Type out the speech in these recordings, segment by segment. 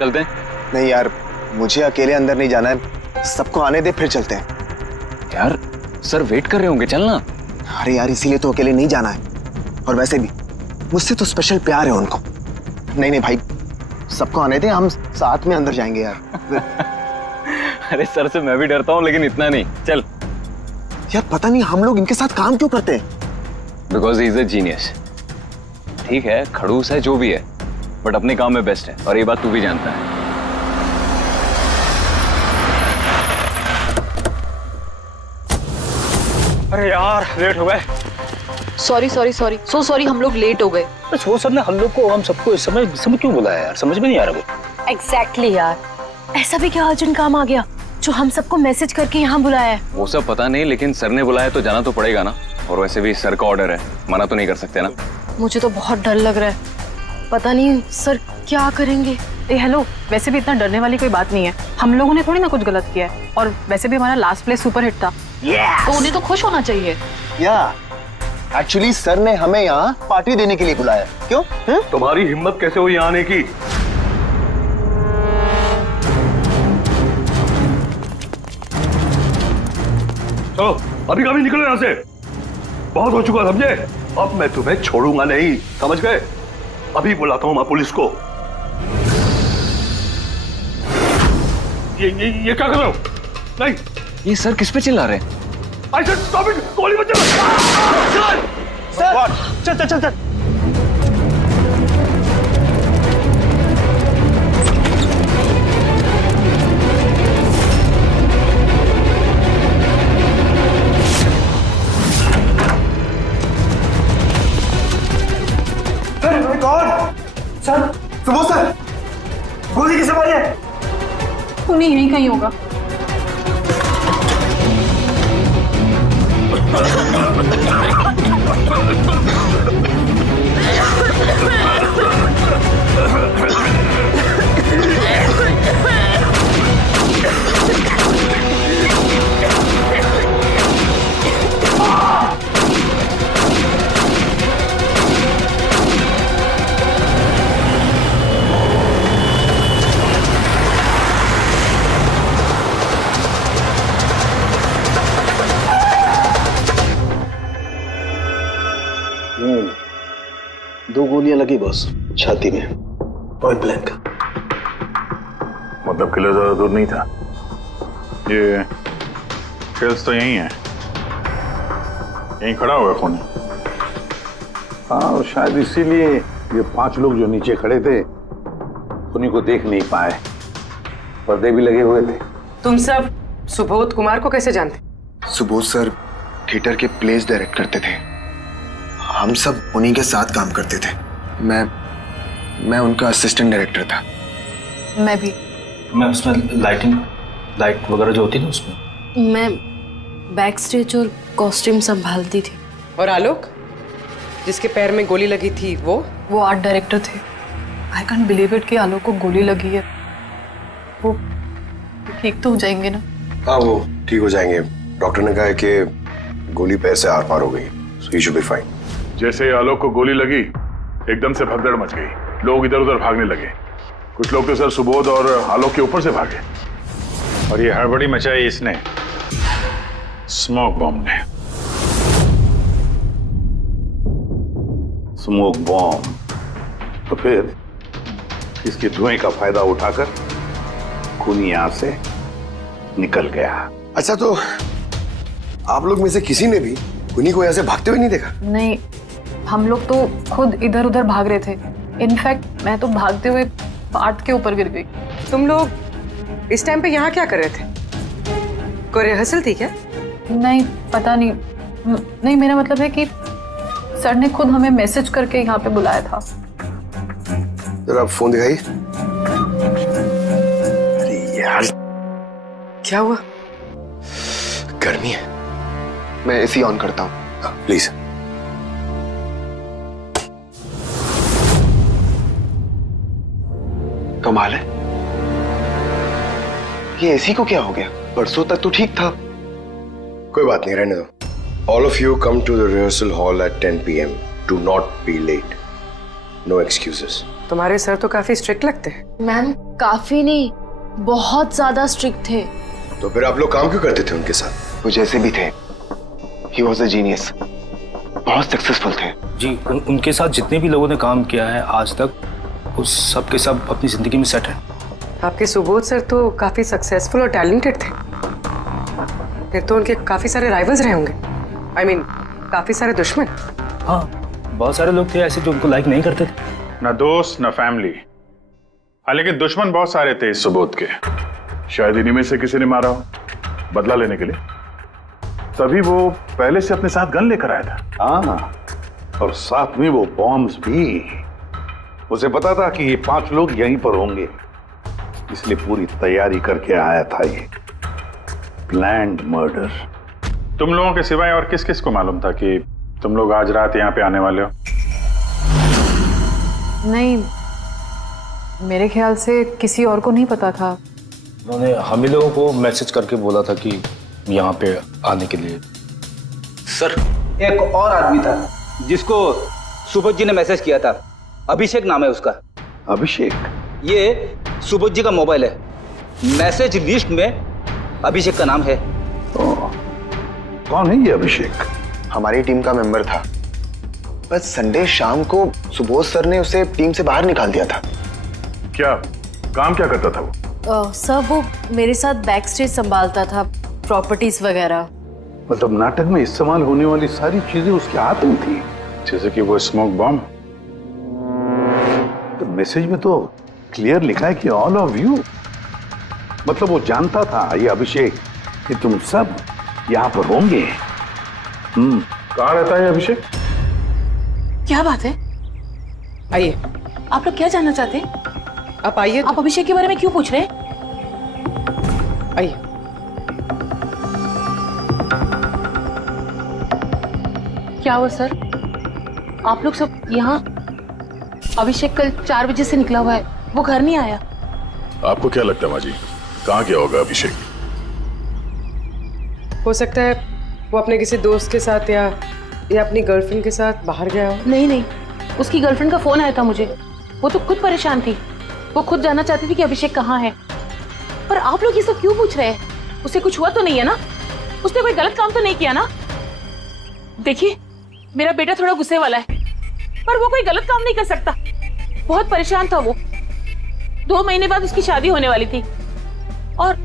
चलते हैं। नहीं यार, मुझे अकेले अंदर नहीं जाना है, सबको आने दे फिर चलते हैं। यार सर वेट कर रहे होंगे, चलना। अरे यार इसीलिए तो अकेले नहीं जाना है, और वैसे भी मुझसे तो स्पेशल प्यार है उनको। नहीं नहीं भाई, सबको आने दे, हम साथ में अंदर जाएंगे यार। अरे सर से मैं भी डरता हूँ, लेकिन इतना नहीं। चल। यार पता नहीं हम लोग इनके साथ काम क्यों करते हैं। Because he is a genius. ठीक है, खड़ूस है जो भी है, बट अपने काम में बेस्ट है, और ये बात तू भी जानता है। अरे यार लेट हो गए। Sorry sorry sorry, so sorry, हम लोग लेट हो गए। बस वो सब ने हम सबको इस समय क्यों बुलाया यार, समझ में नहीं आ रहा वो। एग्जैक्टली यार, ऐसा भी क्या अर्जेंट काम आ गया जो हम सबको मैसेज करके यहाँ बुलाया है? वो सब पता नहीं, लेकिन सर ने बुलाया तो जाना तो पड़ेगा ना। और वैसे भी सर का ऑर्डर है, मना तो नहीं कर सकते ना। मुझे तो बहुत डर लग रहा है, पता नहीं सर क्या करेंगे। हेलो, वैसे भी इतना डरने वाली कोई बात नहीं है, हम लोगों ने थोड़ी ना कुछ गलत किया है, और वैसे भी हमारा लास्ट प्ले सुपर हिट था। तो उन्हें तो खुश होना चाहिए। या एक्चुअली सर ने हमें यहाँ पार्टी देने के लिए बुलाया। क्यों? तुम्हारी हिम्मत कैसे हुई यहाँ आने की? चलो अभी कभी निकलो यहाँ से, बहुत हो चुका समझे। अब मैं तुम्हें छोड़ूंगा नहीं, समझ गए? अभी बुलाता हूँ मैं पुलिस को। ये क्या कर रहे हो? नहीं, ये सर किस पे चिल्ला रहे हैं? I said stop it! गोली मत चला! चल चल चल चल। सर, सुबह सर, गोली किसे मारी है? उन्हें यहीं कहीं होगा। दो गोलियां लगी बॉस, छाती में, पॉइंट ब्लैंक। मतलब किले ज्यादा दूर नहीं था। ये खेल्स तो यही है, यहीं खड़ा हुआ है खूनी। हाँ, और शायद इसीलिए ये 5 लोग जो नीचे खड़े थे खूनी को देख नहीं पाए, पर्दे भी लगे हुए थे। तुम सब सुबोध कुमार को कैसे जानते? सुबोध सर थिएटर के प्लेस डायरेक्ट करते थे, हम सब उन्हीं के साथ काम करते थे। मैं उनका असिस्टेंट डायरेक्टर था। मैं उसमें लाइट वगैरह जो होती थी उसमें। मैं बैक स्टेज और कॉस्ट्यूम संभालती थी। और आलोक, जिसके पैर में गोली लगी थी, वो आर्ट डायरेक्टर थे। आई कैंट बिलीव इट कि आलोक को गोली लगी है। वो ठीक तो हो जाएंगे ना? हाँ, वो ठीक हो जाएंगे। डॉक्टर ने कहा है कि गोली पैर से आर पार हो गई, सो ही शुड बी फाइन। जैसे ही आलोक को गोली लगी, एकदम से भगदड़ मच गई, लोग इधर उधर भागने लगे। कुछ लोग तो सर सुबोध और आलोक के ऊपर से भागे, और ये हड़बड़ी मचाई इसने, स्मोक बॉम्ब ने। Smoke bomb. तो फिर इसके धुएं का फायदा उठाकर खूनी यहां से निकल गया। अच्छा, तो आप लोग में से किसी ने भी खूनी को यहाँ से भागते हुए नहीं देखा? नहीं, हम लोग तो खुद इधर उधर भाग रहे थे। इनफैक्ट मैं तो भागते हुए पार्ट के ऊपर गिर गई। तुम लोग इस टाइम पे यहाँ क्या कर रहे थे? कोई रिहर्सल थी क्या? नहीं, पता नहीं। नहीं, मेरा मतलब है कि सर ने खुद हमें मैसेज करके यहाँ पे बुलाया था। जरा आप फोन दिखाइए। अरे यार, क्या हुआ? गर्मी है। मैं एसी ऑन करता हूँ। प्लीज। कमाल है, ये एसी को क्या हो गया? परसों तक तो ठीक था। कोई बात नहीं, रहने दो। All of you come to the rehearsal hall at 10 p.m. Do not be late. No excuses. तुम्हारे सर तो काफी स्ट्रिक्ट लगते हैं। मैम काफी नहीं, बहुत ज्यादा स्ट्रिक्ट थे। तो फिर आप लोग काम क्यों करते थे उनके साथ? वो जैसे भी थे, ही वॉज अ जीनियस, बहुत सक्सेसफुल थे। जी उनके साथ जितने भी लोगों ने काम किया है आज तक, उस सब के सब अपनी जिंदगी में सेट है। आपके सुबोध सर तो काफी सक्सेसफुल और टैलेंटेड थे। फिर तो उनके काफी सारे राइवल्स रहे होंगे। I mean, काफी सारे दुश्मन। हाँ, बहुत सारे लोग थे ऐसे जो उनको लाइक नहीं करते थे। ना दोस्त ना फैमिली, हाँ लेकिन दुश्मन बहुत सारे थे इस सुबोध के। शायद इन्हीं में से किसी ने मारा हो बदला लेने के लिए, तभी वो पहले से अपने साथ गन लेकर आया था। हाँ, और साथ में वो बॉम्ब्स भी। उसे पता था कि ये 5 लोग यहीं पर होंगे, इसलिए पूरी तैयारी करके आया था ये प्लान्ड मर्डर। तुम लोगों के सिवाय और किस किस को मालूम था कि तुम लोग आज रात यहाँ पे आने वाले हो? नहीं, मेरे ख्याल से किसी और को नहीं पता था। उन्होंने हम ही लोगों को मैसेज करके बोला था कि यहाँ पे आने के लिए। सर, एक और आदमी था जिसको सुबोध जी ने मैसेज किया था, अभिषेक नाम है उसका। अभिषेक? ये सुबोध जी का मोबाइल है, मैसेज लिस्ट में अभिषेक का नाम है। कौन है ये अभिषेक? हमारी टीम का मेंबर था, बस संडे शाम को सुबोध सर ने उसे टीम से बाहर निकाल दिया था। क्या काम क्या करता था वो? सर वो मेरे साथ बैक स्टेज संभालता था, प्रॉपर्टीज वगैरह। मतलब नाटक में इस्तेमाल होने वाली सारी चीजें उसके हाथ में थी। जैसे कि वो स्मोक बॉम्ब। तो मैसेज में तो क्लियर लिखा है कि ऑल ऑफ यू, मतलब वो जानता था ये अभिषेक कि तुम सब यहाँ पर होंगे। कहाँ रहता है अभिषेक? क्या बात है? आइए, आप लोग क्या जानना चाहते हैं? आप आइए। आप अभिषेक के बारे में क्यों पूछ रहे हैं? आइए। क्या हुआ सर? आप लोग सब यहाँ? अभिषेक कल 4 बजे से निकला हुआ है, वो घर नहीं आया। आपको क्या लगता है माँ जी, कहाँ गया होगा अभिषेक? हो सकता है वो अपने किसी दोस्त के साथ या अपनी गर्लफ्रेंड के साथ बाहर गया हो। नहीं, उसकी गर्लफ्रेंड का फोन आया था मुझे। वो तो खुद परेशान थी, वो खुद जानना चाहती थी कि अभिषेक कहाँ है। पर आप लोग ये सब क्यों पूछ रहे हैं? उसे कुछ हुआ तो नहीं है ना? उसने कोई गलत काम तो नहीं किया ना? देखिए, मेरा बेटा थोड़ा गुस्से वाला है, पर वो कोई गलत काम नहीं कर सकता। बहुत परेशान था वो। 2 महीने बाद उसकी शादी होने वाली थी और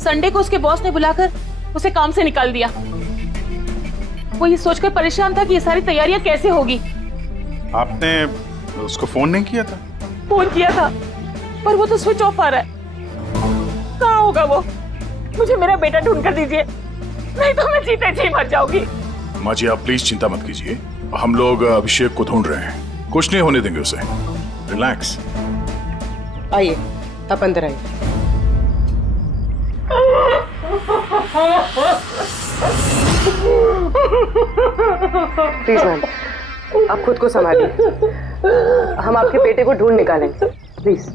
संडे को उसके बॉस ने बुलाकर उसे काम से निकाल दिया। वो ये सोचकर परेशान था कि ये सारी तैयारियां कैसे होगी। आपने उसको फोन नहीं किया था? फोन किया था, पर वो तो स्विच ऑफ आ रहा है। कहाँ होगा वो? मुझे मेरा बेटा ढूंढ कर दीजिए, नहीं तो मैं जीते जी मर जाऊंगी। माँ जी आप प्लीज चिंता मत कीजिए, हम लोग अभिषेक को ढूंढ रहे हैं, कुछ नहीं होने देंगे उसे। रिलैक्स। आइए, आप अंदर आइए। प्लीज मैम, आप खुद को संभालिए, हम आपके बेटे को ढूंढ निकालेंगे। प्लीज।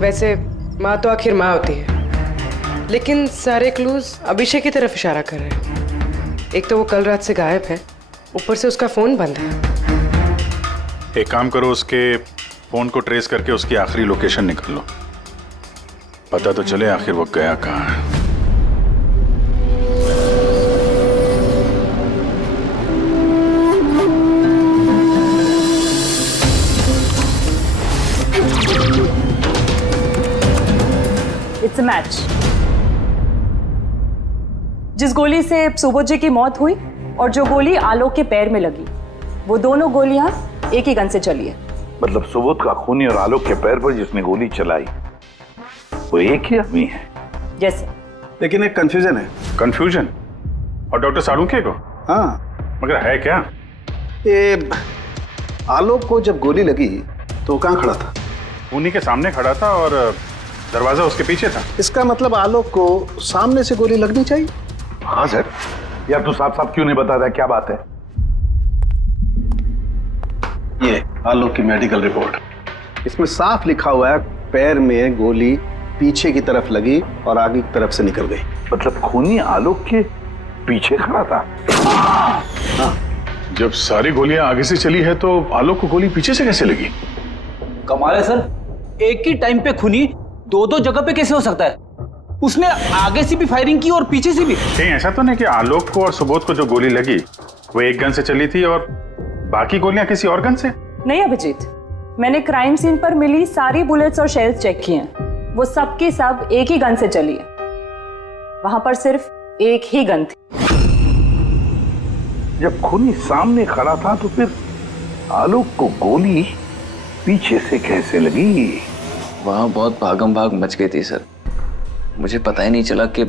वैसे माँ तो आखिर माँ होती है, लेकिन सारे क्लूज अभिषेक की तरफ इशारा कर रहे हैं। एक तो वो कल रात से गायब है, ऊपर से उसका फोन बंद है। एक काम करो, उसके फोन को ट्रेस करके उसकी आखिरी लोकेशन निकाल लो, पता तो चले आखिर वो गया कहाँ है। It's a match. जिस गोली से सुबोध जी की मौत हुई और जो गोली आलोक के पैर में लगी, वो दोनों गोलियां एक ही गन से चली है। मतलब सुबोध का खूनी और आलोक के पैर पर जिसने गोली चलाई वो एक ही आदमी है? जैसे। लेकिन एक कंफ्यूजन है। कंफ्यूजन? और डॉक्टर सालुंखे को? हाँ, मगर है क्या? ये आलोक को जब गोली लगी तो कहाँ खड़ा था? उन्हीं के सामने खड़ा था और दरवाजा उसके पीछे था। इसका मतलब आलोक को सामने से गोली लगनी चाहिए। हाँ सर। यार तू साफ साफ क्यों नहीं बता रहा, क्या बात है? ये आलोक की मेडिकल रिपोर्ट, इसमें साफ लिखा हुआ है पैर में गोली पीछे की तरफ लगी और आगे की तरफ से निकल गई। मतलब खूनी आलोक के पीछे खड़ा था। जब सारी गोलियां आगे से चली है तो आलोक को गोली पीछे से कैसे लगी? कमाल है सर, एक ही टाइम पे खूनी दो दो जगह पे कैसे हो सकता है? उसने आगे से भी फायरिंग की और पीछे से भी। कहीं ऐसा तो नहीं कि आलोक को और सुबोध को जो गोली लगी वो एक गन से चली थी और बाकी गोलियां किसी और गन से? नहीं अभिजीत, मैंने क्राइम सीन पर मिली सारी बुलेट्स और शेल्स चेक किए हैं, वो सब की सब एक ही गन से चली है। वहां पर सिर्फ एक ही गन थी। जब खूनी सामने खड़ा था तो फिर आलोक को गोली पीछे से कैसे लगी? वहां बहुत भागम भाग मच गई थी सर, मुझे पता ही नहीं चला कि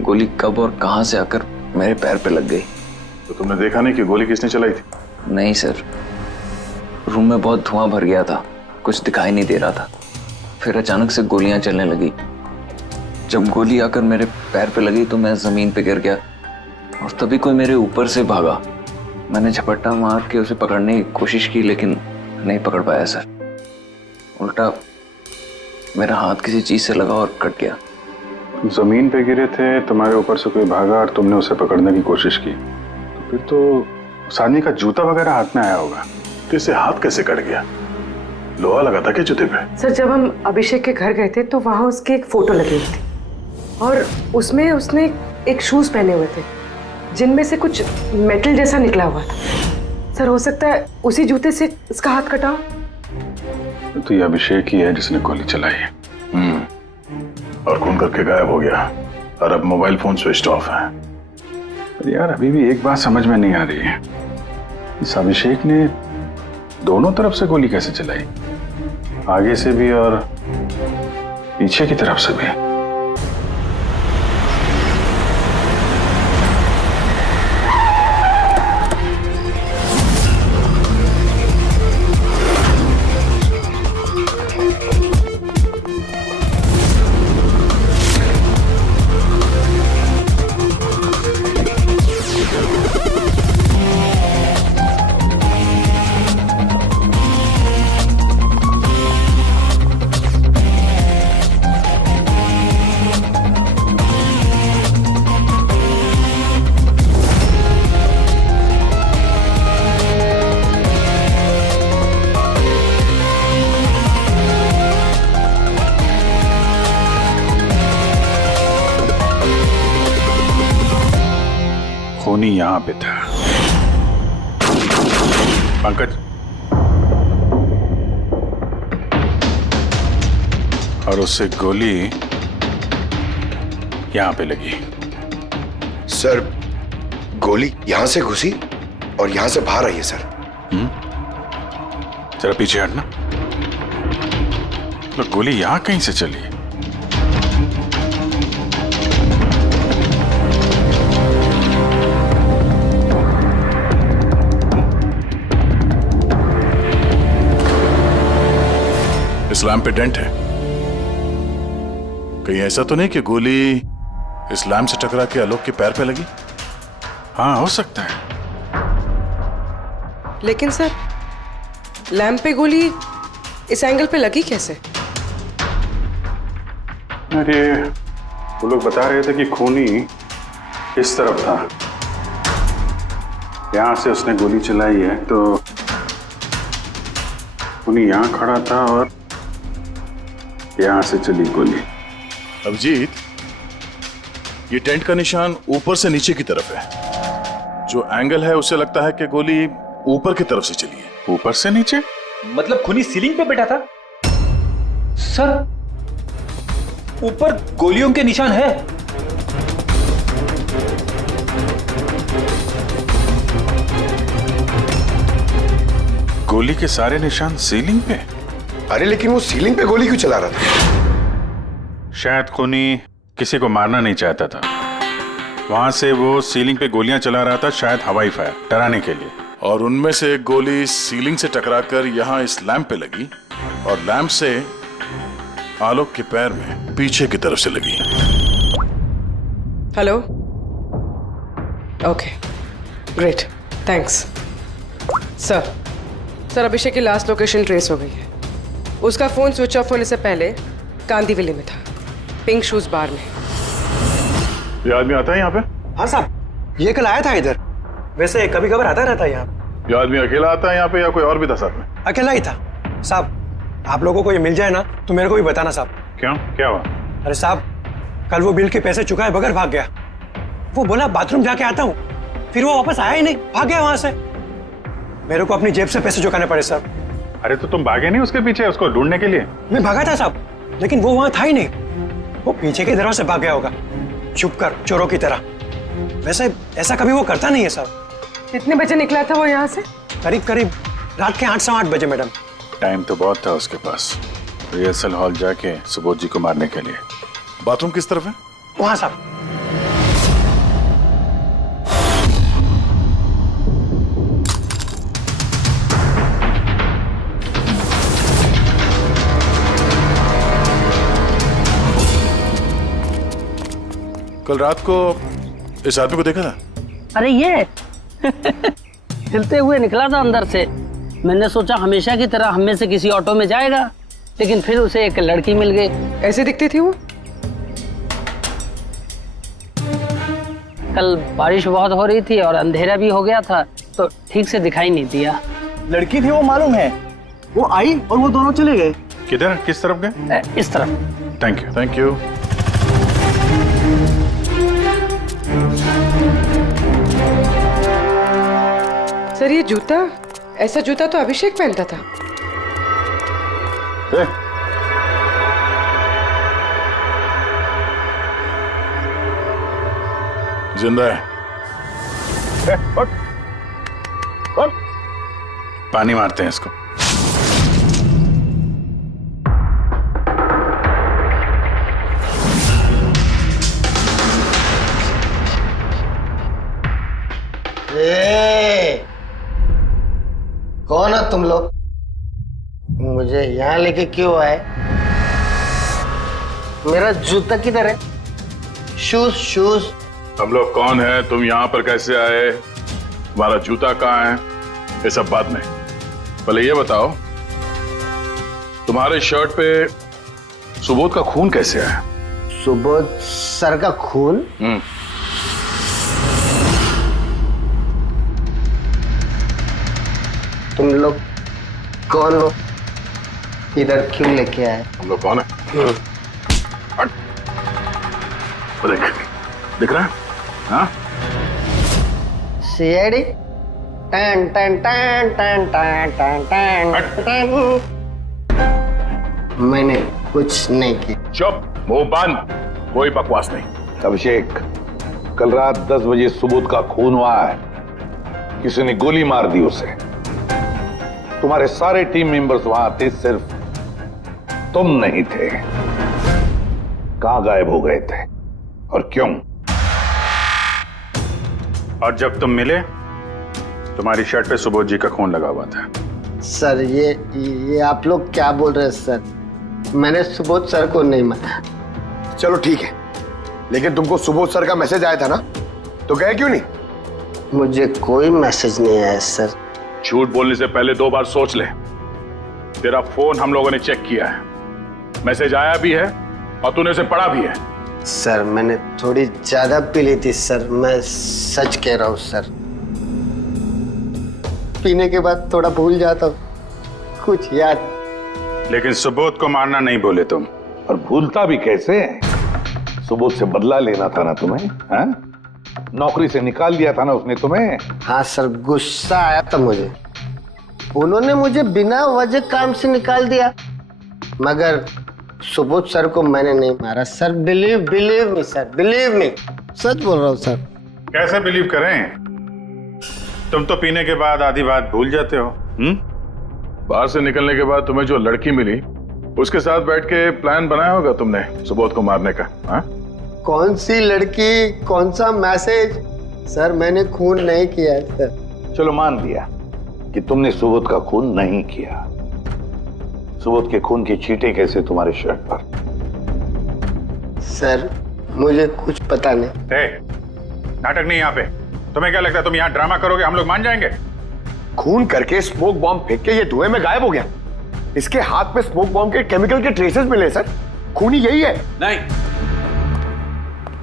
गोली कब और कहां से आकर मेरे पैर पे लग गई। तो तुमने देखा नहीं कि गोली किसने चलाई थी? नहीं सर, रूम में बहुत धुआं भर गया था, कुछ दिखाई नहीं दे रहा था। फिर अचानक से गोलियां चलने लगी। जब गोली आकर मेरे पैर पे लगी तो मैं जमीन पे गिर गया और तभी कोई मेरे ऊपर से भागा। मैंने झपट्टा मार के उसे पकड़ने की कोशिश की लेकिन नहीं पकड़ पाया सर। उल्टा मेरा हाथ किसी चीज से लगा और कट गया। जमीन पे गिरे थे, तुम्हारे ऊपर से कोई भागा और तुमने उसे पकड़ने की कोशिश की, तो फिर तो उस आदमी का जूता वगैरह हाथ में आया होगा। तो इसे हाथ कैसे कट गया? लोहा लगा था क्या जूते पे? सर जब हम अभिषेक के घर गए थे तो वहां उसकी एक फोटो लगी हुई थी और उसमें उसने एक शूज पहने हुए थे जिनमें से कुछ मेटल जैसा निकला हुआ था। सर हो सकता है उसी जूते से इसका हाथ कटा हो। तो ये अभिषेक ही है जिसने गोली चलाई है। और खून करके गायब हो गया और अब मोबाइल फोन स्विच ऑफ है। पर यार अभी भी एक बात समझ में नहीं आ रही है, इस अभिषेक ने दोनों तरफ से गोली कैसे चलाई? आगे से भी और पीछे की तरफ से भी। खूनी यहां पे था। पंकज, और उससे गोली यहां पे लगी। सर गोली यहां से घुसी और यहां से बाहर आई है सर। जरा पीछे हटना। तो गोली यहां कहीं से चली? इस लैम्प पे डेंट है, कहीं ऐसा तो नहीं कि गोली इस लैम्प से टकरा के आलोक के पैर पे लगी? हाँ हो सकता है। लेकिन सर लैंप पे गोली इस एंगल पे लगी कैसे? अरे वो लोग बता रहे थे कि खूनी इस तरफ था, यहां से उसने गोली चलाई है, तो खूनी यहां खड़ा था और यहां से चली गोली। अभिजीत, ये टेंट का निशान ऊपर से नीचे की तरफ है, जो एंगल है उससे लगता है कि गोली ऊपर की तरफ से चली है। ऊपर से नीचे मतलब खूनी सीलिंग पे बैठा था? सर ऊपर गोलियों के निशान है। गोली के सारे निशान सीलिंग पे? अरे लेकिन वो सीलिंग पे गोली क्यों चला रहा था? शायद खूनी किसी को मारना नहीं चाहता था, वहां से वो सीलिंग पे गोलियां चला रहा था, शायद हवाई फायर डराने के लिए। और उनमें से एक गोली सीलिंग से टकराकर यहां इस लैंप पे लगी और लैंप से आलोक के पैर में पीछे की तरफ से लगी। Hello, okay great, thanks. Sir Abhishek की लास्ट लोकेशन ट्रेस हो गई है। उसका फोन स्विच ऑफ होने से पहले कांदीवली में था, पिंक शूज बार में। ये आदमी आता है यहाँ पे? हाँ साहब, ये कल आया था इधर। वैसे कभी कभार आता रहता है यहाँ। ये आदमी अकेला आता है यहाँ पे या कोई और भी था साथ में? अकेला ही था साहब। आप लोगों को ये मिल जाए ना तो मेरे को भी बताना साहब। क्यों, क्या हुआ? अरे साहब, कल वो बिल के पैसे चुकाए बगैर भाग गया। वो बोला बाथरूम जाके आता हूँ, फिर वो वापस आया ही नहीं, भाग गया वहां से। मेरे को अपनी जेब से पैसे चुकाने पड़े साहब। अरे तो तुम भागे नहीं उसके पीछे उसको ढूंढने के लिए? मैं भागा था साहब, लेकिन वो वहां था ही नहीं। वो पीछे के दरवाजे से भाग गया होगा, छुप कर, चोरों की तरह। वैसे ऐसा कभी वो करता नहीं है साहब। कितने बजे निकला था वो यहाँ से? करीब करीब रात के 8 सवा 8 बजे मैडम। टाइम तो बहुत था उसके पास रिहर्सल हॉल जाके सुबोध जी को मारने के लिए। बाथरूम किस तरफ है? वहां साहब। कल रात को इस आदमी को देखा था? अरे ये हिलते हुए निकला था अंदर से। मैंने सोचा हमेशा की तरह हम में से किसी ऑटो में जाएगा, लेकिन फिर उसे एक लड़की मिल गई। ऐसे दिखती थी वो? कल बारिश बहुत हो रही थी और अंधेरा भी हो गया था, तो ठीक से दिखाई नहीं दिया। लड़की थी वो मालूम है, वो आई और वो दोनों चले गए। किधर, किस तरफ गए? इस तरफ। Thank you. Thank you. Sir ये जूता, ऐसा जूता तो अभिषेक पहनता था। जिंदा है। पानी मारते हैं इसको। कौन हो तुम लोग? मुझे यहाँ लेके क्यों आए? मेरा जूता किधर है? Shoes shoes. हम लोग कौन है, तुम यहाँ पर कैसे आए, तुम्हारा जूता कहाँ है, ये सब बात में। पहले ये बताओ, तुम्हारे शर्ट पे सुबोध का खून कैसे आया? सुबोध सर का खून? तुम लोग कौन हो? इधर क्यों लेके आए? हम लोग कौन है? हट। देख, दिख रहा है? हाँ? सीआईडी? टन टन टन टन टन टन टन। मैंने कुछ नहीं किया। चुप, मुंह बंद, कोई बकवास नहीं। अभिषेक, कल रात 10 बजे सुबोध का खून हुआ है। किसी ने गोली मार दी उसे। तुम्हारे सारे टीम मेंबर्स वहां थे, सिर्फ तुम नहीं थे। कहां गायब हो गए थे और क्यों? और जब तुम मिले, तुम्हारी शर्ट पे सुबोध जी का खून लगा हुआ था। सर ये आप लोग क्या बोल रहे हैं सर? मैंने सुबोध सर को नहीं मारा। चलो ठीक है, लेकिन तुमको सुबोध सर का मैसेज आया था ना, तो गए क्यों नहीं? मुझे कोई मैसेज नहीं आया सर। झूठ बोलने से पहले 2 बार सोच ले। तेरा फोन हम लोगों ने चेक किया है, मैसेज आया भी है और तूने उसे पढ़ा भी है। सर मैंने थोड़ी ज्यादा पी ली थी सर, मैं सच कह रहा हूँ सर। पीने के बाद थोड़ा भूल जाता हूँ, कुछ याद। लेकिन सुबोध को मारना नहीं बोले तुम। और भूलता भी कैसे? सुबोध से बदला लेना था ना तुम्हें, हाँ? नौकरी से निकाल दिया था ना उसने तुम्हें। हाँ सर, गुस्सा आया था मुझे। उन्होंने मुझे बिना वजह काम से निकाल दिया, मगर सुबोध सर को मैंने नहीं मारा sir. Believe me sir, believe me. सच बोल रहा हूँ सर। कैसे बिलीव करें? तुम तो पीने के बाद आधी बात भूल जाते हो। बाहर से निकलने के बाद तुम्हें जो लड़की मिली, उसके साथ बैठ के प्लान बनाया होगा तुमने सुबोध को मारने का। हाँ? कौन सी लड़की, कौन सा मैसेज? सर मैंने खून नहीं किया है सर। चलो मान लिया कि तुमने सुबोध का खून नहीं किया। सुबोध के खून की चींटे कैसे तुम्हारे शर्ट पर? सर मुझे कुछ पता नहीं। नाटक नहीं यहाँ पे। तुम्हें क्या लगता है तुम यहाँ ड्रामा करोगे, हम लोग मान जाएंगे? खून करके स्मोक बॉम्ब फेंक के ये धुएं में गायब हो गया। इसके हाथ में स्मोक बॉम्ब के केमिकल के ट्रेसेस मिले सर। खूनी यही है।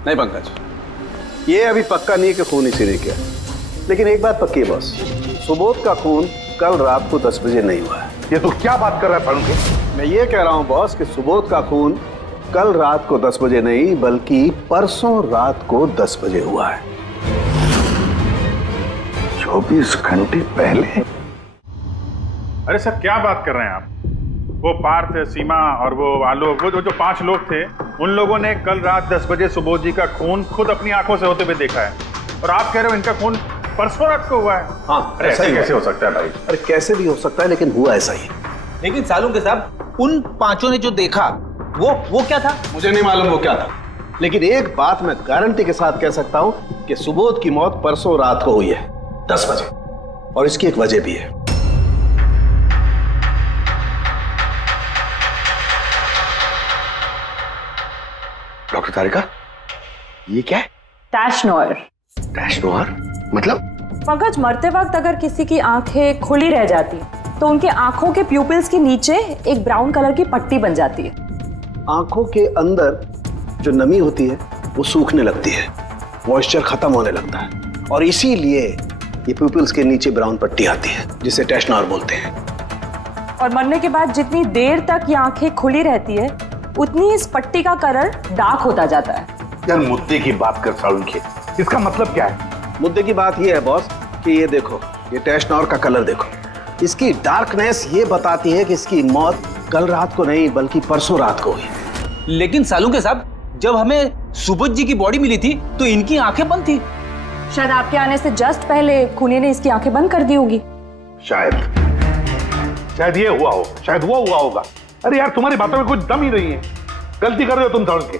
नहीं पंकज, ये अभी पक्का नहीं है कि खून इसी ने किया, लेकिन एक बात पक्की है बॉस, सुबोध का खून कल रात को 10 बजे नहीं हुआ है। ये तो क्या बात कर रहा है फारूक? मैं ये कह रहा हूं बॉस कि सुबोध का खून कल रात को 10 बजे नहीं बल्कि परसों रात को 10 बजे हुआ है, 24 घंटे पहले। अरे सर क्या बात कर रहे हैं आप? वो पार्थ, सीमा और वो आलोक, वो जो 5 लोग थे, उन लोगों ने कल रात 10 बजे सुबोध जी का खून खुद अपनी आंखों से होते हुए देखा है, और आप कह रहे हो इनका खून परसों रात को हुआ है? हाँ, अरे ऐसे कैसे हो सकता है भाई? अरे कैसे भी हो सकता है, लेकिन हुआ ऐसा ही। लेकिन सालुंके साहब, उन 5 ने जो देखा वो क्या था? मुझे नहीं मालूम वो क्या था, लेकिन एक बात मैं गारंटी के साथ कह सकता हूं कि सुबोध की मौत परसों रात को हुई है 10 बजे, और इसकी एक वजह भी है। डॉक्टर तारिका, ये क्या है? टैश नोयर। टैश नोयर मतलब? पंकज, मरते वक्त अगर किसी की आंखें खुली रह जाती तो उनके आंखों के प्यूपिल्स के नीचे एक ब्राउन कलर की पट्टी बन जाती है। आंखों के अंदर जो नमी होती है वो सूखने लगती है, मॉइस्चर खत्म होने लगता है, और इसीलिए ये प्यूपिल्स के नीचे ब्राउन पट्टी आती है जिसे टैश नोयर बोलते हैं। और मरने के बाद जितनी देर तक ये आंखें खुली रहती है उतनी इस पट्टी का कलर डार्क होता जाता है। यार मुद्दे की बात कर सालुंके, इसका मतलब क्या है? मुद्दे की बात ये है बॉस कि ये देखो, ये टैश नोयर का कलर देखो, इसकी डार्कनेस ये बताती है कि इसकी मौत कल रात को नहीं बल्कि परसों रात को हुई। लेकिन सालुंके साहब, जब हमें सुबोध जी की बॉडी मिली थी तो इनकी आंखें बंद थी। शायद आपके आने से जस्ट पहले खूनी ने इसकी आंखें बंद कर दी होगी। शायद ये हुआ हो, शायद वो हुआ होगा। अरे यार, तुम्हारी बातों में कुछ दम ही नहीं है। गलती कर रहे हो तुम सालुंके।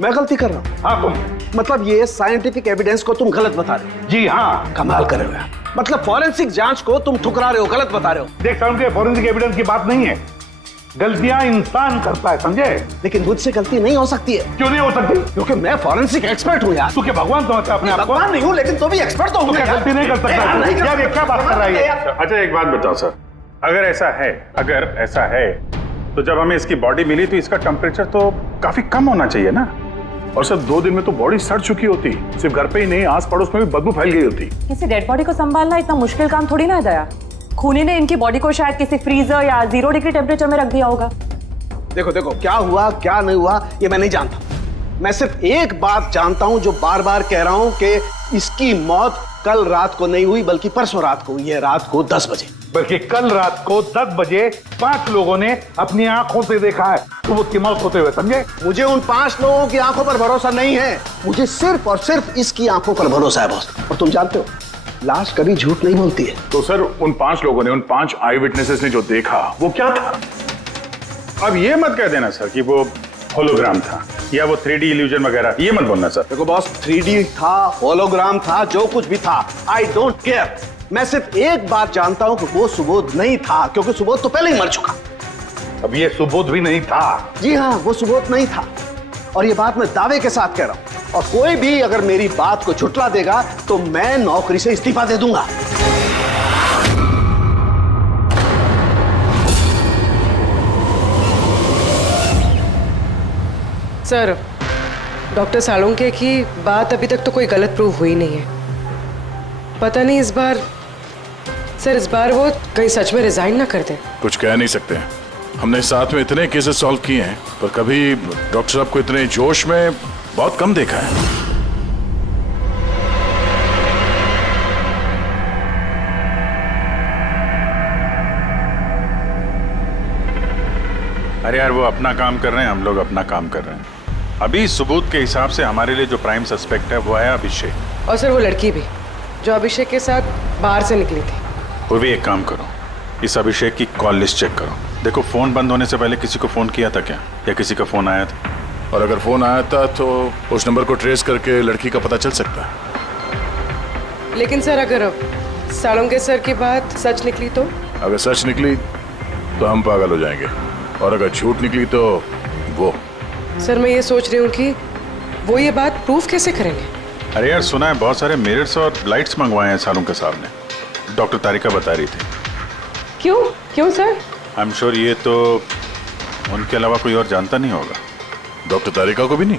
मैं गलती कर रहा हूँ? हाँ तुम। मतलब ये साइंटिफिक एविडेंस को तुम गलत बता रहे हो? जी हाँ। कमाल कर रहे हो, मतलब फॉरेंसिक जांच को तुम ठुकरा रहे हो, गलत बता रहे हो। देख सालुंके, फॉरेंसिक एविडेंस की बात नहीं है, गलतियां इंसान करता है, समझे? लेकिन मुझसे गलती नहीं हो सकती है। क्यों नहीं हो सकती? क्योंकि मैं फॉरेंसिक एक्सपर्ट हूँ यार। तू क्या भगवान समझता है अपने आप को? भगवान नहीं हूँ, लेकिन तो भी एक्सपर्ट तो हूँ। गलती नहीं कर सकता यार, ये क्या बात कर रहा है? अच्छा एक बात बताओ सर, अगर ऐसा है तो जब हमें इसकी बॉडी मिली तो इसका टेम्परेचर तो काफी कम होना चाहिए ना? और सर 2 दिन में तो बॉडी सड़ चुकी होती, सिर्फ घर पे ही नहीं आस पड़ोस में भी बदबू फैल गई होती। किसी डेड बॉडी को संभालना इतना मुश्किल काम थोड़ी ना है दया। खूनी ने इनकी बॉडी को शायद किसी फ्रीजर या 0 डिग्री टेम्परेचर में रख दिया होगा। देखो क्या हुआ क्या नहीं हुआ ये मैं नहीं जानता, मैं सिर्फ एक बात जानता हूं जो बार बार कह रहा हूं कि इसकी मौत कल रात को नहीं हुई बल्कि परसों रात को हुई है, रात को 10 बजे। बल्कि कल रात को 10 बजे 5 लोगों ने अपनी आंखों से देखा है सुबोध की मौत होते हुए, समझे? मुझे उन 5 लोगों की आंखों पर भरोसा नहीं है, मुझे सिर्फ और सिर्फ इसकी आंखों पर भरोसा है बॉस। और तुम जानते हो लाश कभी झूठ नहीं बोलती है। तो सर उन 5 लोगों ने, उन 5 आई विटनेसेस ने जो देखा वो क्या था? अब ये मत कह देना सर कि वो होलोग्राम था या वो 3D इल्यूजन वगैरह, ये मत बोलना सर। देखो बॉस, 3D था, होलोग्राम था, जो कुछ भी था, आई डोंट केयर। मैं सिर्फ एक बात जानता हूं कि वो सुबोध नहीं था, क्योंकि सुबोध तो पहले ही मर चुका। अब ये सुबोध भी नहीं था? जी हाँ, वो सुबोध नहीं था, और ये बात मैं दावे के साथ कह रहा हूं। और कोई भी अगर मेरी बात को झुठला देगा तो मैं नौकरी से इस्तीफा दे दूंगा। सर, डॉक्टर सालुंके की बात अभी तक तो कोई गलत प्रूव हुई नहीं है। पता नहीं इस बार वो कहीं सच में रिजाइन ना कर दें। कुछ कह नहीं सकते, हमने साथ में इतने केसेस सॉल्व किए हैं पर कभी डॉक्टर साहब को इतने जोश में बहुत कम देखा है। अरे यार वो अपना काम कर रहे हैं, हम लोग अपना काम कर रहे हैं। अभी सबूत के हिसाब से हमारे लिए जो प्राइम सस्पेक्ट है वो है अभिषेक। और सर वो लड़की भी जो अभिषेक के साथ बाहर से निकली थी। वो भी एक काम करो, इस अभिषेक की कॉल लिस्ट चेक करो, देखो फोन बंद होने से पहले किसी को फोन किया था क्या, या किसी का फोन आया था? और अगर फोन आया था तो उस नंबर को ट्रेस करके लड़की का पता चल सकता है। लेकिन सर अगर सालुंके सर की बात सच निकली तो? अगर सच निकली तो हम पागल हो जाएंगे, और अगर झूठ निकली तो वो। सर मैं ये सोच रही हूँ कि वो ये बात प्रूफ कैसे करेंगे? अरे यार सुना है बहुत सारे मिरर्स और लाइट्स मंगवाए हैं सालुंके साहब ने, डॉक्टर तारिका बता रही थी। क्यों सर? आई एम श्योर ये तो उनके अलावा कोई और जानता नहीं होगा। डॉक्टर तारिका को भी नहीं?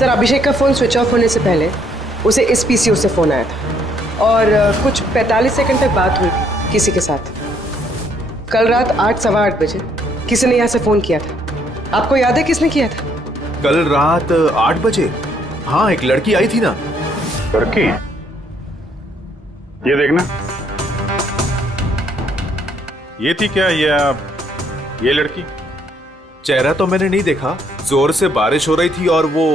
सर अभिषेक का फोन स्विच ऑफ होने से पहले उसे इस पीसीओ से फोन आया था और कुछ 45 सेकंड तक बात हुई थी किसी के साथ। कल रात 8 सवा 8 बजे किसी ने यहाँ से फोन किया था। आपको याद है किसने किया था? कल रात 8 बजे? हाँ, एक लड़की आई थी ना। लड़की? ये देखना, ये थी क्या ये लड़की? चेहरा तो मैंने नहीं देखा, जोर से बारिश हो रही थी और वो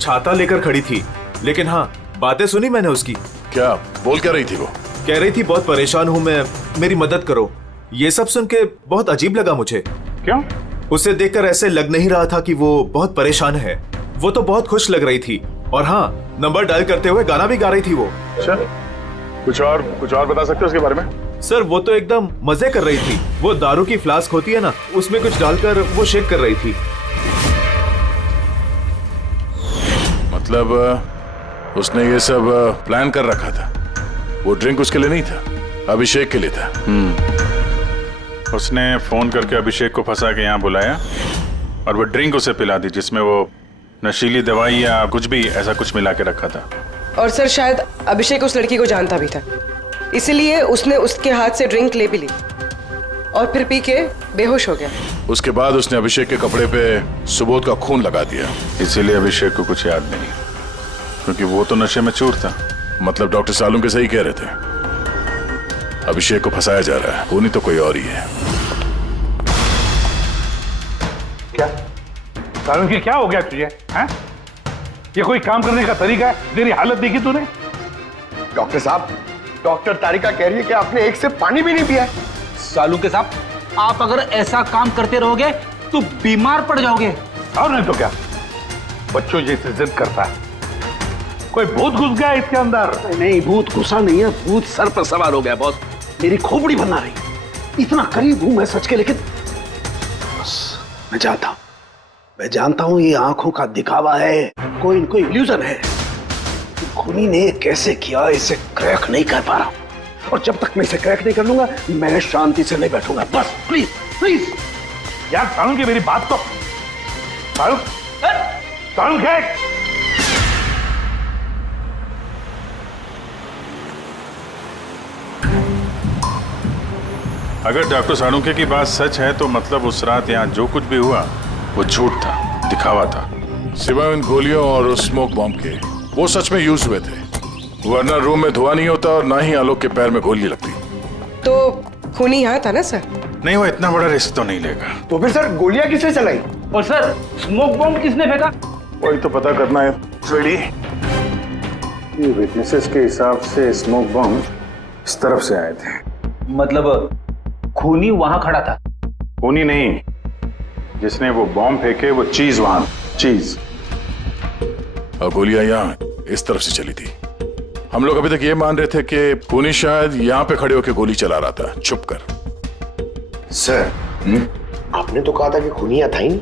छाता लेकर खड़ी थी, लेकिन हाँ बातें सुनी मैंने उसकी। क्या बोल क्या रही थी वो? कह रही थी बहुत परेशान हूँ मैं, मेरी मदद करो। ये सब सुन के बहुत अजीब लगा मुझे। क्यों? उसे देखकर ऐसे लग नहीं रहा था कि वो बहुत परेशान है। वो तो बहुत खुश लग रही थी और हाँ, नंबर डायल करते हुए गाना भी गा रही थी वो। अच्छा, कुछ और बता सकते हो उसके बारे में? सर वो तो एकदम मजे कर रही थी। वो दारू की फ्लास्क होती है ना, उसमें कुछ डालकर वो शेक कर रही थी। मतलब उसने ये सब प्लान कर रखा था। वो ड्रिंक उसके लिए नहीं था, अभिषेक के लिए था। उसने फोन करके अभिषेक को फंसा के यहाँ बुलाया और वो ड्रिंक उसे पिला दी जिसमें वो नशीली दवाई या कुछ भी ऐसा कुछ मिला के रखा था। और सर शायद अभिषेक उस लड़की को जानता भी था, इसलिए उसने उसके हाथ से ड्रिंक ले भी ली और फिर पी के बेहोश हो गया। उसके बाद उसने अभिषेक के कपड़े पे सुबोध का खून लगा दिया। इसीलिए अभिषेक को कुछ याद नहीं, क्योंकि वो तो नशे में चूर था। मतलब डॉक्टर सालुंके के सही कह रहे थे, अभिषेक को फंसाया जा रहा है। खूनी तो कोई और ही है। क्या सालुंके, क्या हो गया तुझे? हैं? ये कोई काम करने का तरीका है? तेरी हालत देखी तूने? डॉक्टर साहब, डॉक्टर तारिका कह रही है कि आपने एक से पानी भी नहीं पिया है। सालुंके साहब, आप अगर ऐसा काम करते रहोगे तो बीमार पड़ जाओगे। और नहीं तो क्या, बच्चों जैसे जिद करता है। कोई भूत घुस गया इसके अंदर? नहीं, भूत घुसा नहीं है, भूत सर पर सवार हो गया बॉस। मेरी खोपड़ी बना रही। इतना करीब हूं मैं सच के, लेकिन बस मैं जानता हूं ये आंखों का दिखावा है, कोई इनको इल्यूजन है। खूनी ने कैसे किया इसे क्रैक नहीं कर पा रहा, और जब तक मैं इसे क्रैक नहीं कर लूंगा मैं शांति से नहीं बैठूंगा। बस प्लीज प्लीज यार सालुंके, मेरी बात तो सालुंके। अगर डॉक्टर सालुंके की बात सच है तो मतलब उस रात यहाँ जो कुछ भी हुआ वो झूठ था, दिखावा था। सिवाय इन गोलियों और उस स्मोक बॉम्ब के, वो सच में यूज हुए थे, वरना रूम में धुआं नहीं होता और ना ही आलोक के पैर में गोली लगती। तो खूनी यहाँ था ना सर? नहीं, वो इतना बड़ा रिस्क तो नहीं लेगा। तो फिर सर गोलियां किसने चलाई? और सर स्मोक बॉम्ब किसने फेंका? वही तो पता करना है। ये विटनेसेस के हिसाब से स्मोक बॉम्ब इस तरफ से आए थे। मतलब खूनी वहां खड़ा था? खूनी नहीं, जिसने वो बॉम्ब फेंके वो चीज वहां, चीज। और गोलियां यहाँ इस तरफ से चली थी। हम लोग अभी तक ये मान रहे थे कि खूनी शायद यहाँ पे खड़े होकर गोली चला रहा था छुपकर। सर, आपने तो कहा था कि खूनी यहाँ था ही नहीं।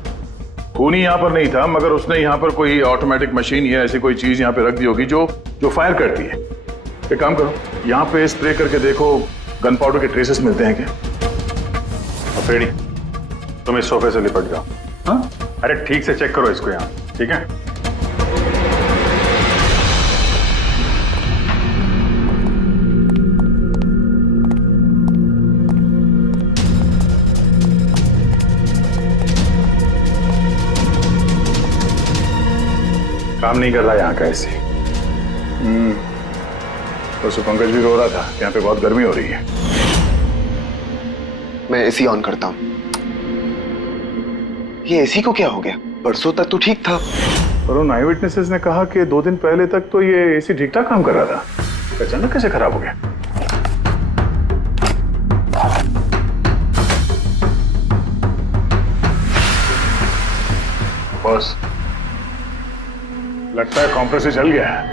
खूनी यहाँ पर नहीं था, मगर उसने यहाँ पर कोई ऑटोमेटिक मशीन या ऐसी कोई चीज यहाँ पे रख दी होगी जो फायर करती है। एक काम करो, यहाँ पे स्प्रे करके देखो गन पाउडर के ट्रेसेस मिलते हैं क्या? अफेड़ी, तुम इस सोफे से लिपट जाओ। हाँ? अरे ठीक से चेक करो इसको यहाँ, ठीक है? काम नहीं कर रहा यहाँ का ऐसे। तो पंकज भी रो रहा था, यहाँ पे बहुत गर्मी हो रही है। मैं एसी ऑन करता हूँ। ये एसी को क्या हो गया? परसों तक तो ठीक था। और उन आई विटनेसेस ने कहा कि 2 दिन पहले तक तो ये एसी ठीक ठाक काम कर रहा था, अचानक कैसे खराब हो गया? बॉस, लगता है कंप्रेसर चल गया है।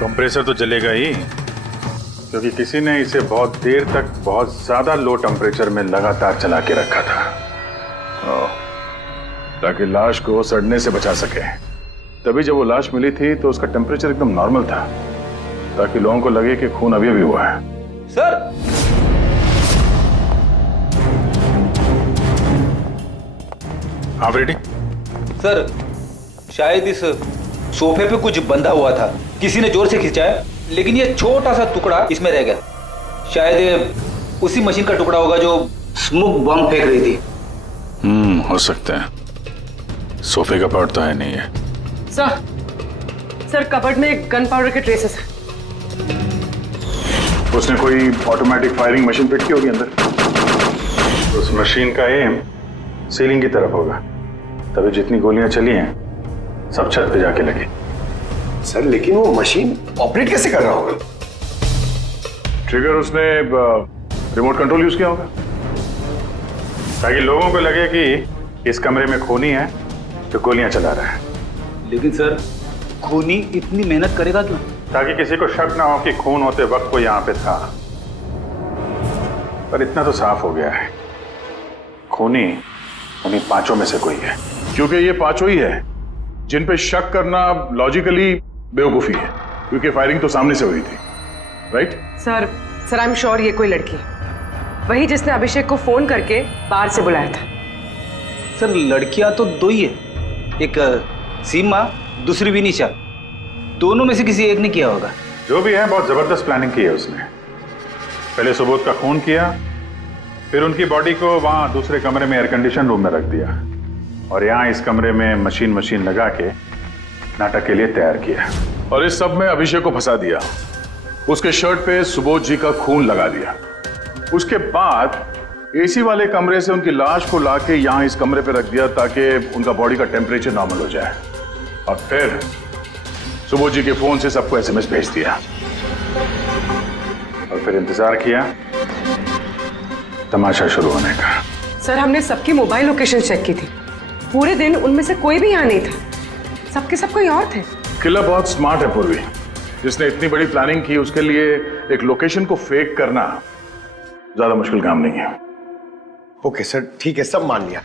कंप्रेसर तो जलेगा ही, क्योंकि किसी ने इसे बहुत देर तक बहुत ज्यादा लो टेम्परेचर में लगातार चला के रखा था, ताकि लाश को सड़ने से बचा सके। तभी जब वो लाश मिली थी तो उसका टेम्परेचर एकदम नॉर्मल था, ताकि लोगों को लगे कि खून अभी भी हुआ है। सर, हाँ रेडी। सर शायद इस सोफे पे कुछ बंधा हुआ था, किसी ने जोर से खिंचाया, लेकिन ये छोटा सा टुकड़ा इसमें रह गया। शायद ये उसी मशीन का टुकड़ा होगा जो स्मोक बम फेंक रही थी। हो सकता है। सोफे का पार्ट तो है नहीं है। सर कबर्ड में गन पाउडर के ट्रेसेस हैं। उसने कोई ऑटोमेटिक फायरिंग मशीन फिट की होगी अंदर। उस मशीन का एम सीलिंग की तरफ होगा, तभी जितनी गोलियां चली हैं सब छत पे जाके लगी। सर लेकिन वो मशीन ऑपरेट कैसे कर रहा होगा? ट्रिगर उसने रिमोट कंट्रोल यूज किया होगा, ताकि लोगों को लगे कि इस कमरे में खूनी है तो गोलियां चला रहा है। लेकिन सर खूनी इतनी मेहनत करेगा क्यों? ताकि किसी को शक ना हो कि खून होते वक्त वो यहाँ पे था। पर इतना तो साफ हो गया है, खूनी उन्हीं पांचों में से कोई है। क्योंकि ये पांचों ही है जिन पे शक करना लॉजिकली बेवकूफी है, क्योंकि फायरिंग तो सामने से हुई थी, right? Sir I am sure ये कोई लड़की है, वही जिसने अभिषेक को फोन करके बाहर से बुलाया था। सर लड़कियां तो दो ही है, एक सीमा, दूसरी विनीशा। दोनों में से किसी एक ने किया होगा। जो भी है बहुत जबरदस्त प्लानिंग की है उसने। पहले सुबोध का खून किया, फिर उनकी बॉडी को वहां दूसरे कमरे में एयर कंडीशन रूम में रख दिया, और यहाँ इस कमरे में मशीन लगा के नाटक के लिए तैयार किया। और इस सब में अभिषेक को फंसा दिया, उसके शर्ट पे सुबोध जी का खून लगा दिया। उसके बाद एसी वाले कमरे से उनकी लाश को लाके यहाँ इस कमरे पे रख दिया ताकि उनका बॉडी का टेम्परेचर नॉर्मल हो जाए, और फिर सुबोध जी के फोन से सबको एसएमएस भेज दिया, और फिर इंतजार किया तमाशा शुरू होने का। सर हमने सबकी मोबाइल लोकेशन चेक की थी, पूरे दिन उनमें से कोई भी यहाँ नहीं था, सबके सब कोई और थे। किला बहुत स्मार्ट है पूर्वी, जिसने इतनी बड़ी प्लानिंग की उसके लिए एक लोकेशन को फेक करना ज्यादा मुश्किल काम नहीं है। ओके सर ठीक है, सब मान लिया।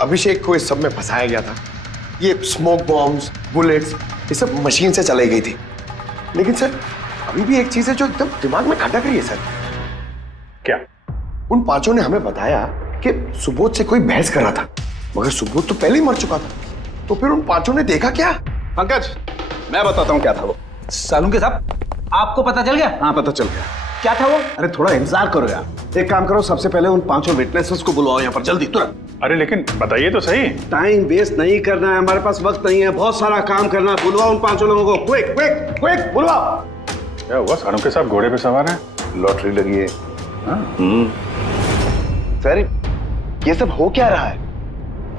अभिषेक को इस सब में फंसाया गया था, ये स्मोक बॉम्ब्स, बुलेट्स, ये सब मशीन से चलाई गई थी। लेकिन सर अभी भी एक चीज है जो एकदम दिमाग में खटक रही है सर। क्या? उन पांचों ने हमें बताया कि सुबोध से कोई बहस कर रहा था, मगर सुबोध तो पहले ही मर चुका था, तो फिर उन पांचों ने देखा क्या? पंकज मैं बताता हूँ क्या था वो। सालुंके साहब आपको पता चल गया? हाँ पता चल गया। क्या था वो? अरे थोड़ा इंतजार करो यार। एक काम करो, सबसे पहले उन पांचों विटनेसेस को बुलवाओ यहाँ पर जल्दी, तुरंत। अरे लेकिन बताइए तो सही। टाइम वेस्ट नहीं करना है, हमारे पास वक्त नहीं है, बहुत सारा काम करना है। बुलवाओ उन पांचों लोगों को, क्विक क्विक क्विक बुलवाओ। क्या हुआ? सालुंके साहब घोड़े पे सवार हैं, लॉटरी लगी है। सर ये सब हो क्या रहा है,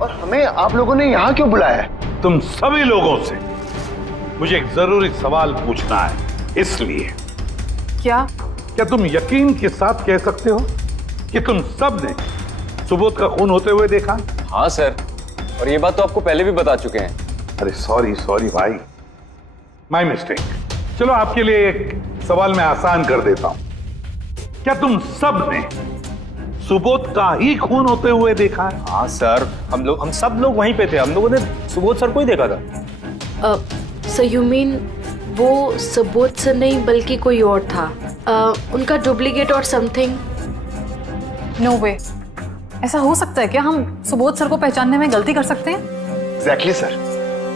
और हमें आप लोगों ने यहाँ क्यों बुलाया है? तुम सभी लोगों से मुझे एक जरूरी सवाल पूछना है, इसलिए। क्या? क्या तुम यकीन के साथ कह सकते हो कि तुम सब ने सुबोध का खून होते हुए देखा? हाँ सर, और ये बात तो आपको पहले भी बता चुके हैं। अरे सॉरी भाई, माय मिस्टेक। चलो आपके लिए एक सवाल मैं आसान कर देता हूं। क्या तुम सब ने सुबोध का ही खून होते हुए देखा है? हाँ सर, हम सब लोग वहीं पे थे, हम लोगों ने सुबोध सर को ही देखा था। सो यू मीन वो सुबोध सर नहीं बल्कि कोई और था, उनका डुप्लीकेट और समथिंग? नो वे, ऐसा हो सकता है क्या? हम सुबोध सर को पहचानने में गलती कर सकते हैं? एग्जैक्टली सर,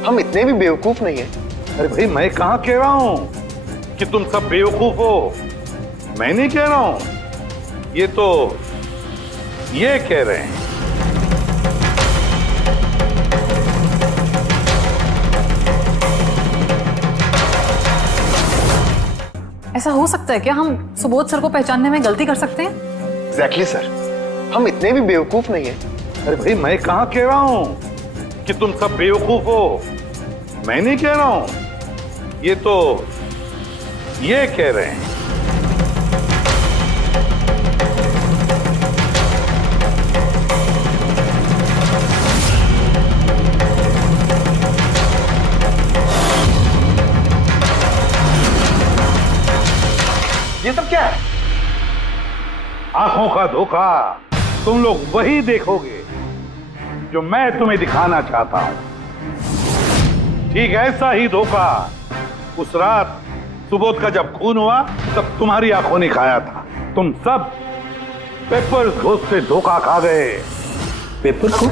हम इतने भी बेवकूफ नहीं है। अरे भाई मैं कहां कह रहा हूं कि तुम सब बेवकूफ हो, मैं नहीं कह रहा हूं, ये तो ये कह रहे हैं। ऐसा हो सकता है क्या? हम सुबोध सर को पहचानने में गलती कर सकते हैं? एग्जैक्टली सर, हम इतने भी बेवकूफ नहीं है। अरे भाई मैं कहां कह रहा हूं कि तुम सब बेवकूफ हो, मैं नहीं कह रहा हूं, ये तो ये कह रहे हैं। ये सब क्या है? आंखों का धोखा, तुम लोग वही देखोगे जो मैं तुम्हें दिखाना चाहता हूं। ठीक ऐसा ही धोखा उस रात सुबोध का जब खून हुआ तब तुम्हारी आंखों ने खाया था। तुम सब पेपर घोष से धोखा खा गए। पेपर को?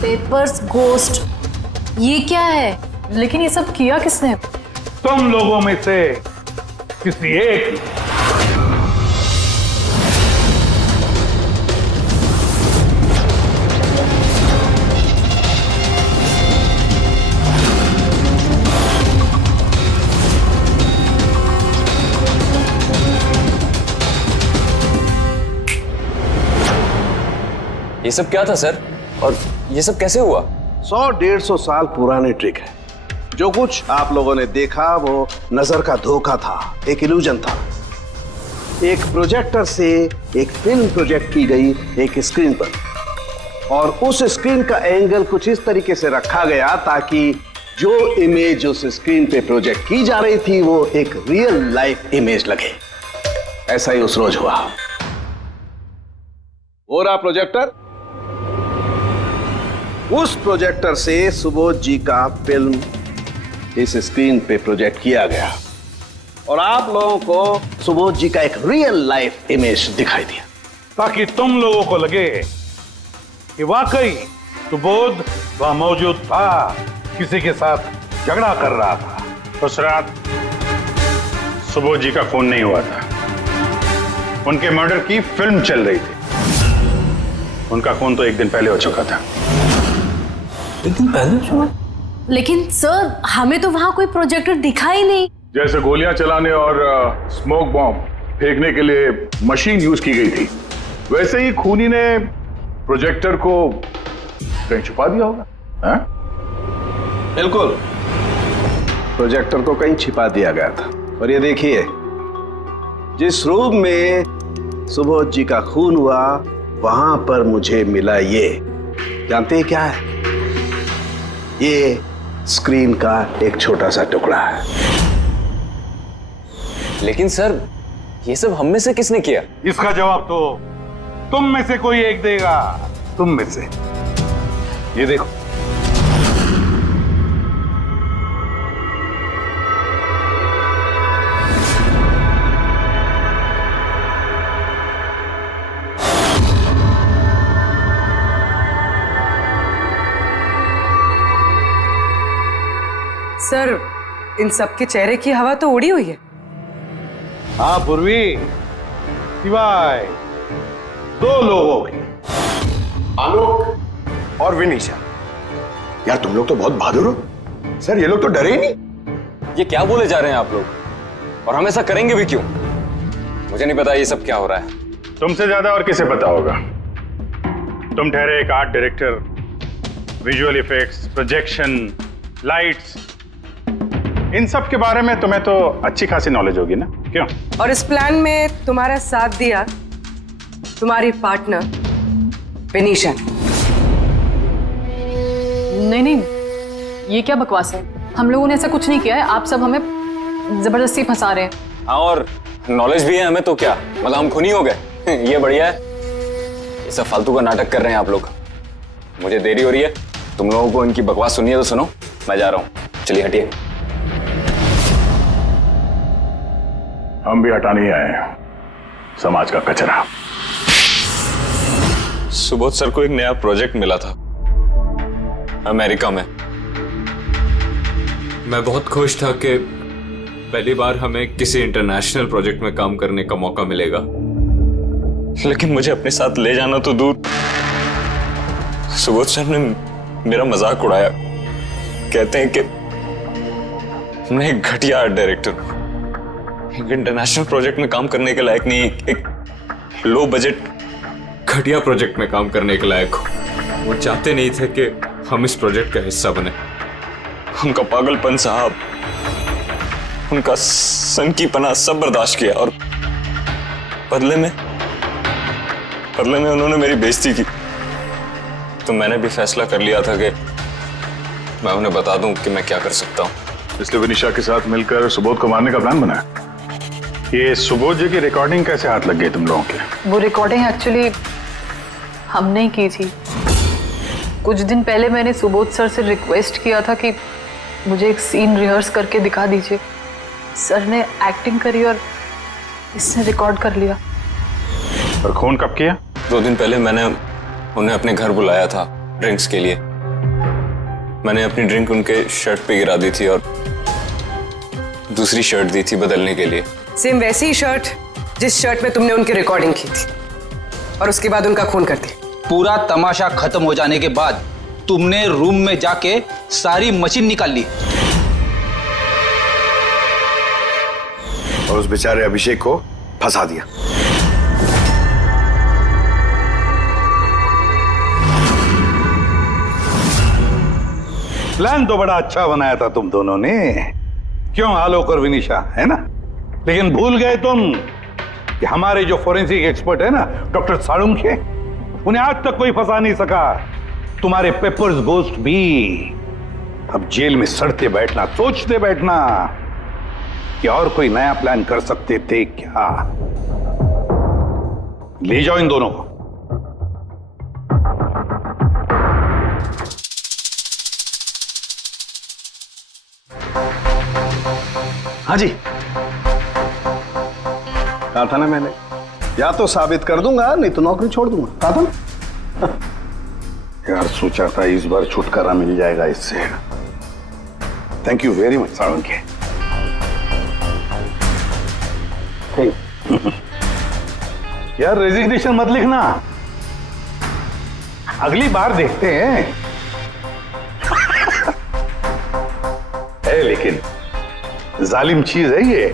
पेपर्स गोस्ट, ये क्या है? लेकिन ये सब किया किसने? तुम लोगों में से किसी एक ने। ये सब क्या था सर? और ये सब कैसे हुआ? 100-150 साल पुरानी ट्रिक है। जो कुछ आप लोगों ने देखा वो नजर का धोखा था, एक इल्यूजन था। एक प्रोजेक्टर से एक फिल्म प्रोजेक्ट की गई एक स्क्रीन पर, और उस स्क्रीन का एंगल कुछ इस तरीके से रखा गया ताकि जो इमेज उस स्क्रीन पे प्रोजेक्ट की जा रही थी वो एक रियल लाइफ इमेज लगे। ऐसा ही उस रोज हुआ। हो रहा प्रोजेक्टर, उस प्रोजेक्टर से सुबोध जी का फिल्म इस स्क्रीन पे प्रोजेक्ट किया गया और आप लोगों को सुबोध जी का एक रियल लाइफ इमेज दिखाई दिया, ताकि तुम लोगों को लगे कि वाकई सुबोध वहां मौजूद था, किसी के साथ झगड़ा कर रहा था। उस रात सुबोध जी का खून नहीं हुआ था, उनके मर्डर की फिल्म चल रही थी। उनका खून तो एक दिन पहले हो चुका था। एक दिन पहले? लेकिन सर, हमें तो वहां कोई प्रोजेक्टर दिखा ही नहीं। जैसे गोलियां चलाने और स्मोक बॉम्ब फेंकने के लिए मशीन यूज की गई थी, वैसे ही खूनी ने प्रोजेक्टर को कहीं छुपा दिया होगा। हाँ? बिल्कुल, प्रोजेक्टर को कहीं छिपा दिया गया था। और ये देखिए, जिस रूम में सुबोध जी का खून हुआ वहां पर मुझे मिला ये, जानते हैं क्या है? ये स्क्रीन का एक छोटा सा टुकड़ा है। लेकिन सर, ये सब हम में से किसने किया? इसका जवाब तो तुम में से कोई एक देगा। तुम में से। ये देखो, सर, इन सबके चेहरे की हवा तो उड़ी हुई है। हाँ पूर्वी, सिवाय 2 लोगों की, आलोक और विनीशा। यार तुम लोग तो बहुत बहादुर हो। सर ये लोग तो डरे ही नहीं। ये क्या बोले जा रहे हैं आप लोग? और हम ऐसा करेंगे भी क्यों? मुझे नहीं पता ये सब क्या हो रहा है। तुमसे ज्यादा और किसे पता होगा? तुम ठहरे एक art director, visual effects, projection, lights, इन सब के बारे में तुम्हें तो अच्छी खासी नॉलेज होगी ना, क्यों? और इस प्लान में तुम्हारा साथ दिया तुम्हारी पार्टनर विनीशा। नहीं नहीं, ये क्या बकवास है? हम लोगों ने ऐसा कुछ नहीं किया है। आप सब हमें जबरदस्ती फंसा रहे हैं। हाँ, और नॉलेज भी है हमें तो क्या, मतलब हम खूनी हो गए? ये बढ़िया है। ये सब फालतू का नाटक कर रहे हैं आप लोग। मुझे देरी हो रही है, तुम लोगों को इनकी बकवास सुनिए तो सुनो, मैं जा रहा हूँ। चलिए हटिए। हम भी हटाने ही आए हैं समाज का कचरा। सुबोध सर को एक नया प्रोजेक्ट मिला था अमेरिका में। मैं बहुत खुश था कि पहली बार हमें किसी इंटरनेशनल प्रोजेक्ट में काम करने का मौका मिलेगा, लेकिन मुझे अपने साथ ले जाना तो दूर। सुबोध सर ने मेरा मजाक उड़ाया, कहते हैं कि मैं एक घटिया आर्ट डायरेक्टर हूं, एक इंटरनेशनल प्रोजेक्ट में काम करने के लायक नहीं, एक लो बजट घटिया प्रोजेक्ट में काम करने के लायक हूं। वो चाहते नहीं थे कि हम इस प्रोजेक्ट का हिस्सा बने। उनका पागलपन साहब, उनका सनकीपना सब बर्दाश्त किया और बदले में उन्होंने मेरी बेइज्जती की। तो मैंने भी फैसला कर लिया था कि मैं उन्हें बता दूं कि मैं क्या कर सकता हूं। इसलिए विनीशा के साथ मिलकर सुबोध को मारने का प्लान बनाया। ये सुबोध जी की रिकॉर्डिंग कैसे हाथ लग गई तुम लोगों के? वो रिकॉर्डिंग एक्चुअली हमने की थी। कुछ दिन पहले मैंने सुबोध सर से रिक्वेस्ट किया था कि मुझे एक सीन रिहर्स करके दिखा दीजिए। सर ने एक्टिंग करी और इसने रिकॉर्ड कर लिया। और खून कब किया? 2 दिन पहले मैंने उन्हें अपने घर बुलाया था ड्रिंक्स के लिए। मैंने अपनी ड्रिंक उनके शर्ट पे गिरा दी थी और दूसरी शर्ट दी थी बदलने के लिए। सेम वैसी ही शर्ट जिस शर्ट में तुमने उनकी रिकॉर्डिंग की थी और उसके बाद उनका खून कर दिया। पूरा तमाशा खत्म हो जाने के बाद तुमने रूम में जाके सारी मशीन निकाल ली और उस बेचारे अभिषेक को फंसा दिया। प्लान तो बड़ा अच्छा बनाया था तुम दोनों ने, क्यों आलोक और विनिशा, है ना? लेकिन भूल गए तुम कि हमारे जो फोरेंसिक एक्सपर्ट है ना, डॉक्टर साळुंखे, उन्हें आज तक कोई फंसा नहीं सका। तुम्हारे पेपर्स गोस्ट भी अब जेल में सड़ते बैठना, सोचते बैठना कि और कोई नया प्लान कर सकते थे क्या। ले जाओ इन दोनों को। हाँ जी, कहा था ना मैंने, या तो साबित कर दूंगा नहीं तो नौकरी छोड़ दूंगा, कहा था ना। यार सोचा था इस बार छुटकारा मिल जाएगा इससे। Thank you very much Salunkhe. यार रेजिग्नेशन मत लिखना, अगली बार देखते हैं। है लेकिन जालिम चीज है ये।